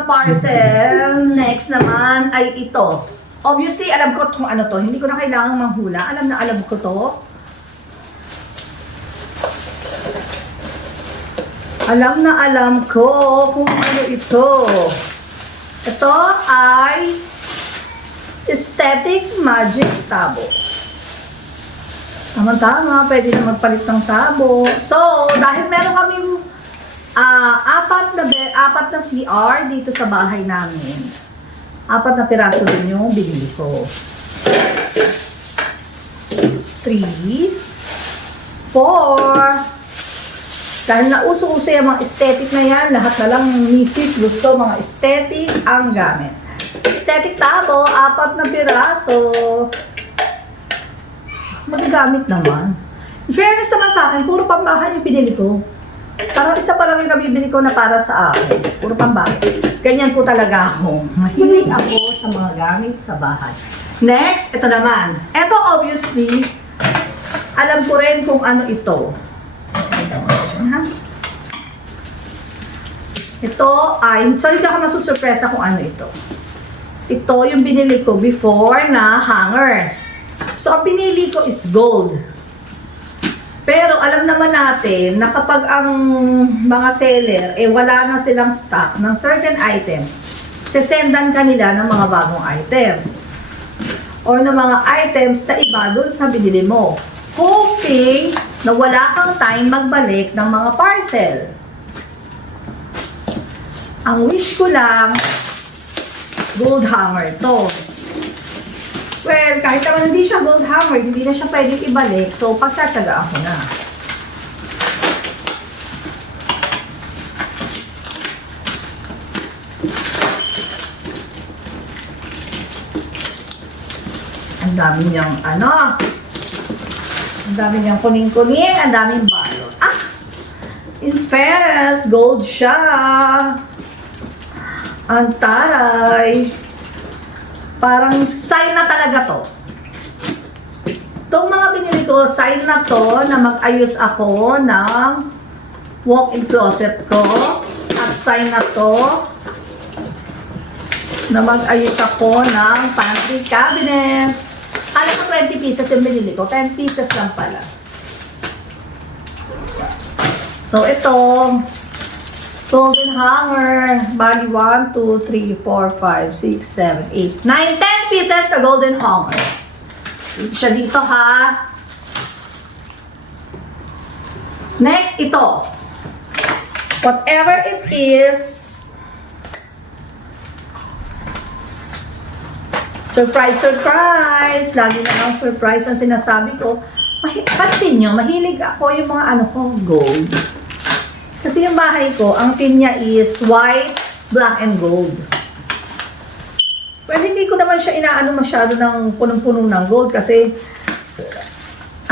mga parcel. Next naman ay ito. Obviously, alam ko kung ano to. Hindi ko na kailangang manghula. Alam ko to. Alam ko kung ano ito. Ito ay Aesthetic Magic Tabo. Tama-tama, pwede na magpalit ng tabo. So, dahil meron kaming apat na CR dito sa bahay namin. 4 na piraso din yung binili ko. 3, 4. Dahil nauso-uso yung mga aesthetic na yan, lahat na lang misis gusto mga aesthetic ang gamit. Aesthetic tabo, 4 na piraso. Magagamit naman. In fairness naman sa akin, puro pambahay yung pinili ko. Parang isa pa lang yung nabibili ko na para sa akin. Puro pambahay. Ganyan po talaga ako. Mahilig ako sa mga gamit sa bahay. Next, ito naman. Ito obviously, alam ko rin kung ano ito. Ito ay, sorry ka masusurpresa kung ano ito. Ito yung binili ko before na hanger. So, ang pinili ko is gold. Pero, alam naman natin na kapag ang mga seller, wala na silang stock ng certain items, sesendan kanila ng mga bagong items. O ng mga items na iba dun sa binili mo. Hoping na wala kang time magbalik ng mga parcel. Ang wish ko lang, gold hanger to. Well, kahit naman hindi siya gold hammer, hindi na siya pwedeng ibalik. So, pagtsatsagaan ko na. Ang dami niyang ang dami niyang kuning-kuning, ang daming balot. In fairness, gold siya. Ang taray. Parang sign na talaga to. Itong mga binili ko, sign na to na mag-ayos ako ng walk-in closet ko. At sign na to na mag-ayos ako ng pantry cabinet. Alam ko 20 pieces yung binili ko. 10 pieces lang pala. So, ito, golden hanger. Bali, 1, 2, 3, 4, 5, 6, 7, 8, 9, 10 pieces na golden hanger. Dito siya dito, ha. Next, ito. Whatever it is, surprise, surprise. Lagi namang surprise ang sinasabi ko. Pansin nyo, mahilig ako yung mga gold. Kasi yung bahay ko, ang theme niya is white, black, and gold. Well, hindi ko naman siya inaano masyado ng punong-punong ng gold kasi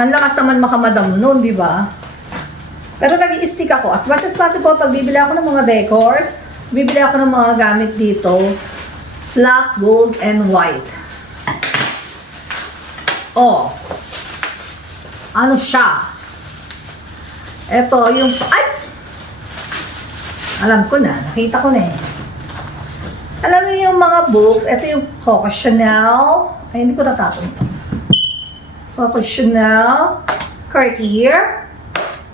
ang lakas naman makamadam nun, di ba? Pero nag-i-stick ako. As much as possible, pag bibili ako ng mga decors, bibili ako ng mga gamit dito, black, gold, and white. Oh. Ano siya? Ito, yung... Ay! Alam ko na, nakita ko na eh. Alam mo yung mga books, ito yung Coco Chanel. Ay, hindi ko tatapon ito. Coco Chanel, Cartier,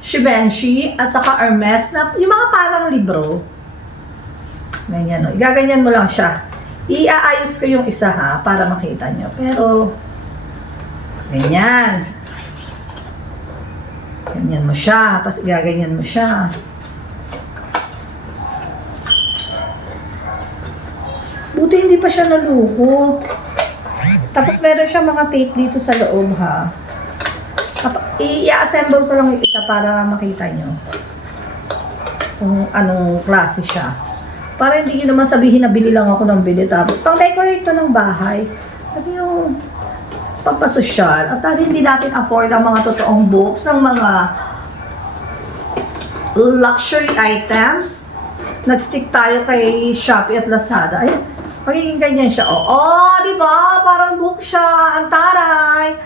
Givenchy, at saka Hermes na, yung mga parang libro. Ganyan, no? Igaganyan mo lang siya. Iaayos ko yung isa ha, para makita nyo. Pero, ganyan. Ganyan mo siya, tapos igaganyan mo siya. Buti hindi pa siya naluho. Tapos meron siya mga tape dito sa loob ha. I-assemble ko lang yung isa para makita nyo kung anong klase siya. Para hindi nyo naman sabihin na bili lang ako ng bili. Tapos pang decorate to ng bahay. Sabi yung pampasosyal. At dahil hindi natin afford ang mga totoong books ng mga luxury items, nag-stick tayo kay Shopee at Lazada. Ayun. Magiging ganyan siya. Oh, di ba? Parang book siya. Ang taray.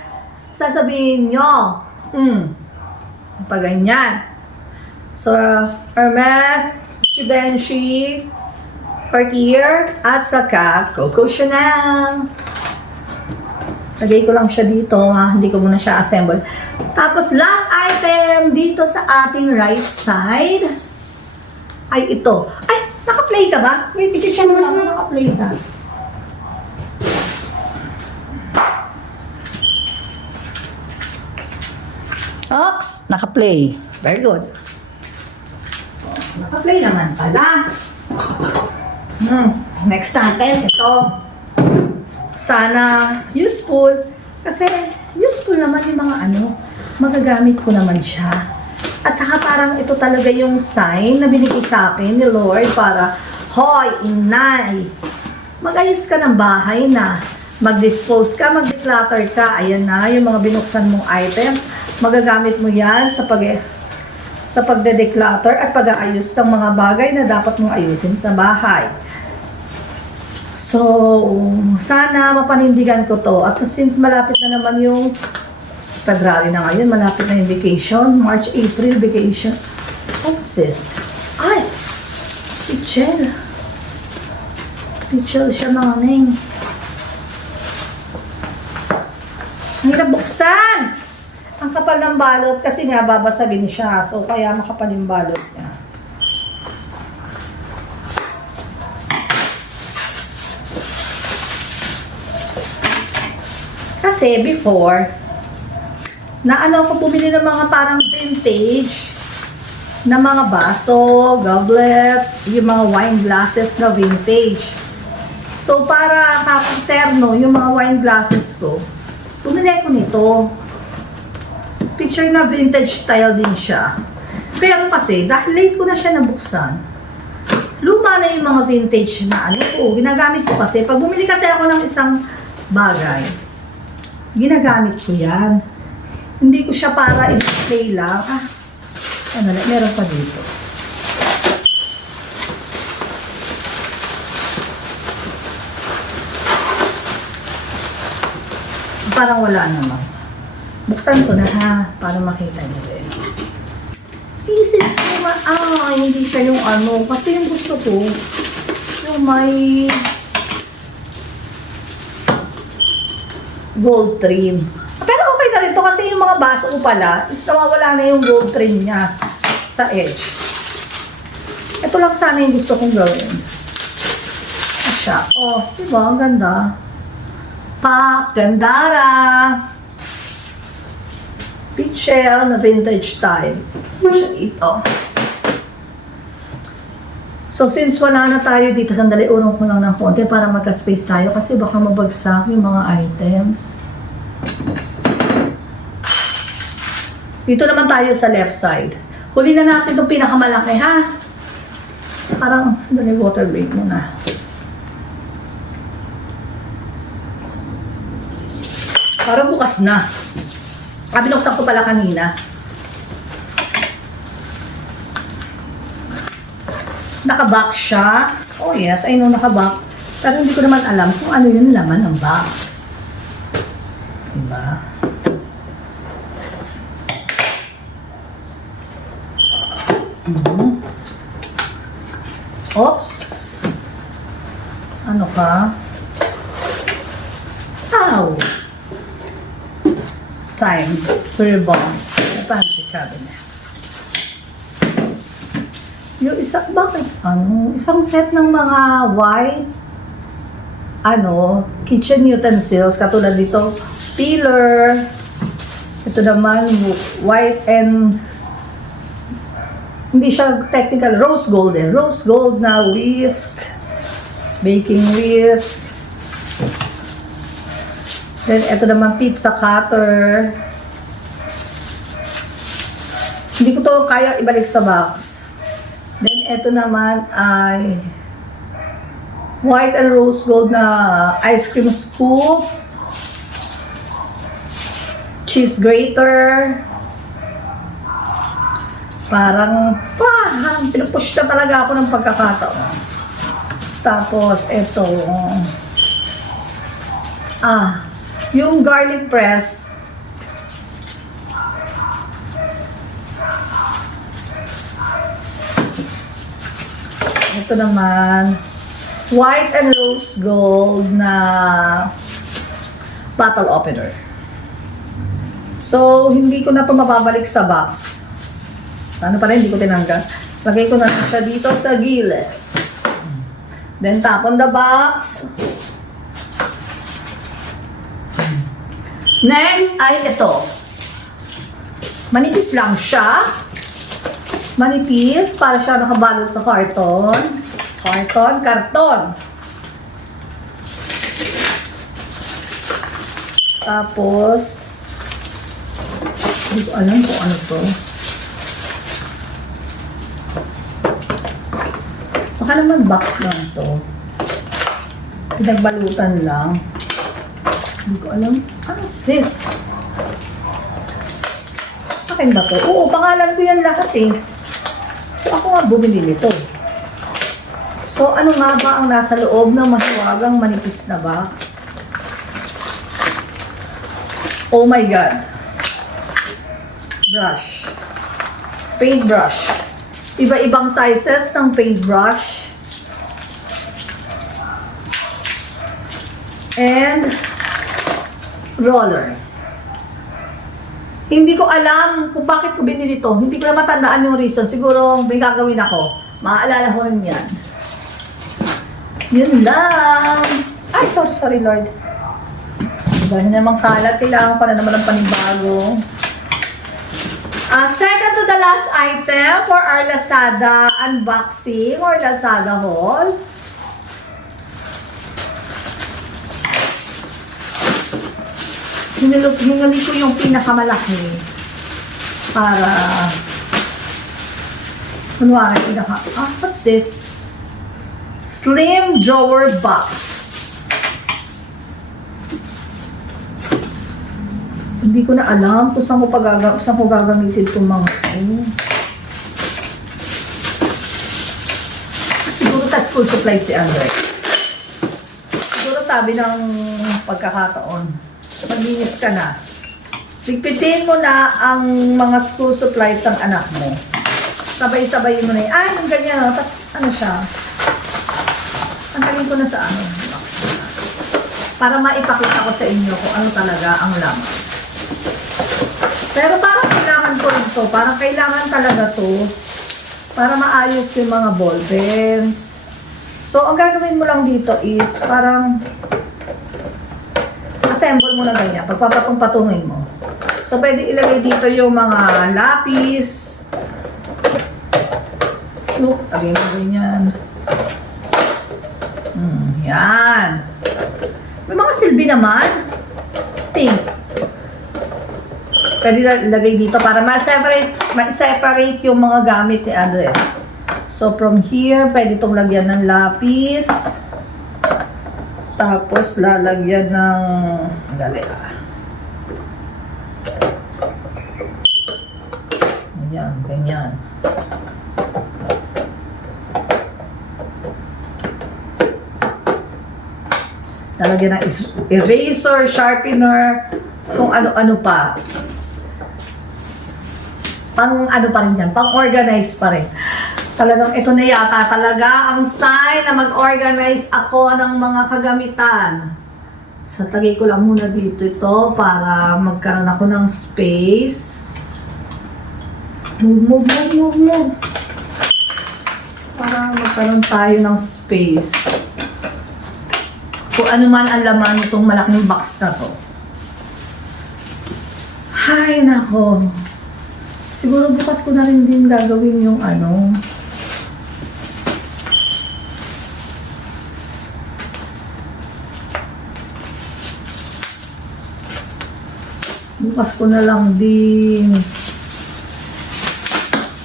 Sasabihin nyo. Pag ganyan. So, Hermes, Givenchy, Cartier at saka Coco Chanel. Lagay ko lang siya dito ha, hindi ko muna siya assemble. Tapos last item dito sa ating right side ay ito. Ay, naka-play ka ba? Wait, i-check mo lang, naka-play ka. Oops, naka-play. Very good. Naka-play naman pala. Next natin, ito. Sana useful. Kasi useful naman yung mga magagamit ko naman siya. At saka parang ito talaga yung sign na binigay sa akin ni Lord para, hoy, inay, mag-ayos ka ng bahay na. Mag-dispose ka, mag-declutter ka. Ayan na, yung mga binuksan mong items. Magagamit mo yan sa pagde-declutter at pag-aayos ng mga bagay na dapat mong ayusin sa bahay. So, sana mapanindigan ko to. At since malapit na naman yung February na ngayon, malapit na yung vacation. March, April, vacation. What's this? Ay! Pichel. Pichel siya mga neng. Ang hirap buksan! Ang kapal ng balot kasi nga babasagin siya. So, kaya makapal yung balot niya. Kasi before, ako bumili ng mga parang vintage na mga baso, goblet, yung mga wine glasses na vintage. So, para kapag-terno yung mga wine glasses ko, bumili ko nito. Picture na vintage style din siya. Pero kasi, dahil late ko na siya nabuksan, luma na yung mga vintage na ginagamit ko kasi. Pag bumili kasi ako ng isang bagay, ginagamit ko yan. Hindi ko siya para i-display lang. Meron pa dito. Parang wala naman. Buksan ko na ha, para makita niyo rin. Pieces naman, hindi siya yung kasi yung gusto ko, yung may gold trim. Pero okay na rin to kasi yung mga baso ko pala, is nawawala na yung gold trim niya sa edge. Ito lang sana yung gusto kong gawin. Asya. Diba? Ang ganda. Gandara. Pichel na vintage style. Siya ito. So, since wala na tayo dito, sandali urong ko lang ng konti para magka-space tayo kasi baka mabagsak yung mga items. Dito naman tayo sa left side. Huli na natin itong pinakamalaki, ha? Parang, sandali water break muna. Parang bukas na. Binuksan ko pala kanina. Naka-box siya. Oh yes, I know naka-box. Pero hindi ko naman alam kung ano yung laman ng box. Diba? Oops! Ano ka? Ow! Time to reborn the pantry cabinet. Yung isang set ng mga white, kitchen utensils, katulad dito, peeler, ito naman, white and, hindi siya technical, rose gold na whisk, baking whisk, then ito naman pizza cutter, hindi ko to kaya ibalik sa box. Then, ito naman ay white and rose gold na ice cream scoop, cheese grater, parang pinupush na talaga ako ng pagkakataon. Tapos, ito, yung garlic press, ito naman, white and rose gold na bottle opener. So, hindi ko na ito mababalik sa box. Ano pala, hindi ko tinanggal. Lagay ko na siya dito sa gilid. Then, tap on the box. Next ay ito. Manipis lang siya. Manipis, para siya nakabalot sa karton. Karton. Tapos, hindi ko alam kung ano to. Baka naman box lang to. Pinagbalutan lang. Hindi ko alam. What's this? Akin ba to? Oo, pangalan ko yan lahat eh. So, ako nga bumili nito. So, ano nga ba ang nasa loob ng mahiwagang manipis na box? Oh my God. Brush. Paint brush. Iba-ibang sizes ng paint brush. And roller. Hindi ko alam kung bakit ko binili to. Hindi ko na matandaan yung reason. Siguro may gagawin ako. Maaalala ko rin yan. Yun lang. Ay, sorry Lord. Dahil naman kalat, kailangan pa na naman ng panibago. Second to the last item for our Lazada unboxing or Lazada haul. Hinuli ko yung pinakamalaki para kunwari what's this? Slim drawer box. Hindi ko na alam kung saan ko gagamitin itong mga siguro sa school supplies si Andre. Siguro sabi ng pagkakataon, maglinis ka na. Ligpitin mo na ang mga school supplies ng anak mo. Sabay-sabay mo na yun. Ay, yung ganyan. Tapos, ano siya? Tanggalin ko na sa ano. Para maipakita ko sa inyo kung ano talaga ang laman. Pero parang kailangan ko rin to. Parang kailangan talaga to. Para maayos yung mga ball pens. So, ang gagawin mo lang dito is parang assemble mo na ganyan. Pagpapatong-patungin mo. So, pwede ilagay dito yung mga lapis. Lagay mo ganyan. Yan. May mga silbi naman. Think. Pwede ilagay dito para ma-separate yung mga gamit ni Andres. So, from here, pwede itong lagyan ng lapis. Tapos, lalagyan ng dali. Ayan, ganyan. Lalagyan ng eraser, sharpener, kung ano-ano pa. Pang ano pa rin yan, pang organize pa rin. Talagang ito na yata talaga ang sign na mag-organize ako ng mga kagamitan. So, tagay ko lang muna dito ito para magkaroon ako ng space. Move. Para magkaroon tayo ng space. Kung ano man ang laman itong malaking box na to. Hay nako. Siguro bukas ko na rin din gagawin yung ano. Bukas ko na lang din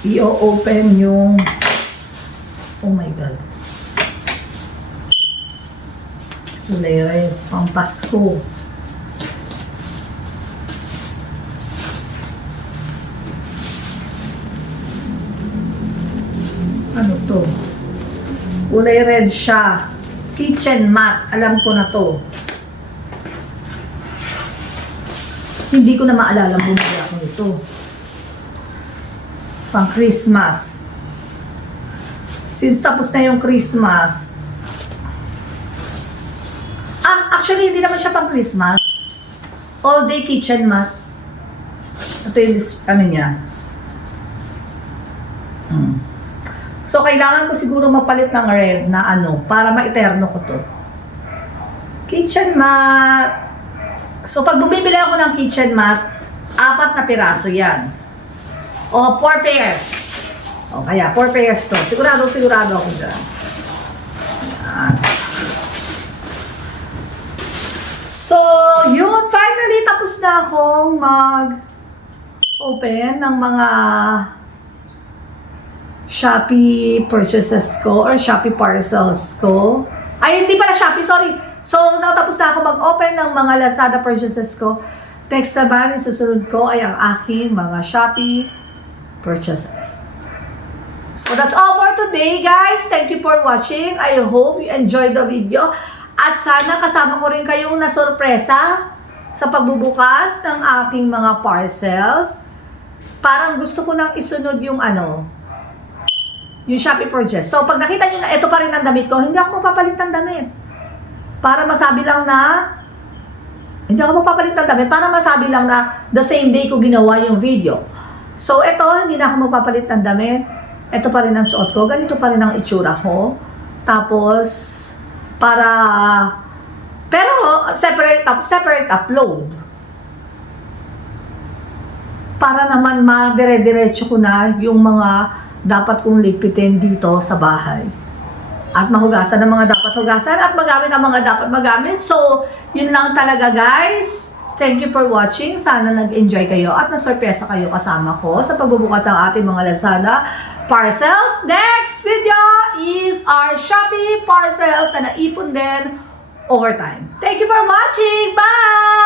i-open yung oh my God. Kulay red, pang Pasko. Ano to? Kulay red siya. Kitchen mat. Alam ko na to. Hindi ko na maalala bumili ako nito. Pang Christmas. Since tapos na yung Christmas, Actually, hindi naman siya pang Christmas. All day kitchen mat. Ito yung, ano niya. So, kailangan ko siguro mapalit ng red na ano, para ma-eterno ko to. Kitchen mat. So, pag bumibili ako ng kitchen mat, 4 na piraso yan. O, 4 pairs. O, kaya 4 pairs to. Sigurado ako dyan. Yan. So, yun. Finally, tapos na akong mag-open ng mga Shopee purchases ko or Shopee parcels ko. Ay, hindi pala Shopee, sorry. So, natapos na ako mag-open ng mga Lazada purchases ko. Next naman, susunod ko ay ang aking mga Shopee purchases. So, that's all for today, guys. Thank you for watching. I hope you enjoyed the video. At sana kasama ko rin kayong nasurpresa sa pagbubukas ng aking mga parcels. Parang gusto ko nang isunod yung yung Shopee purchase. So, pag nakita nyo na ito pa rin ang damit ko, hindi ako mapapalit ng damit. Para masabi lang na the same day ko ginawa yung video. So, ito, hindi na ako magpapalit ng damit. Ito pa rin ang suot ko. Ganito pa rin ang itsura ko. Tapos, pero separate upload. Para naman madire-diretso ko na yung mga dapat kong lipitin dito sa bahay. At mahugasan ng mga dapat hugasan at magamit ang mga dapat magamit. So, yun lang talaga, guys. Thank you for watching. Sana nag-enjoy kayo at nasurpresa kayo kasama ko sa pagbubukas ng ating mga Lazada parcels. Next video is our Shopee parcels na naipon din over time. Thank you for watching. Bye!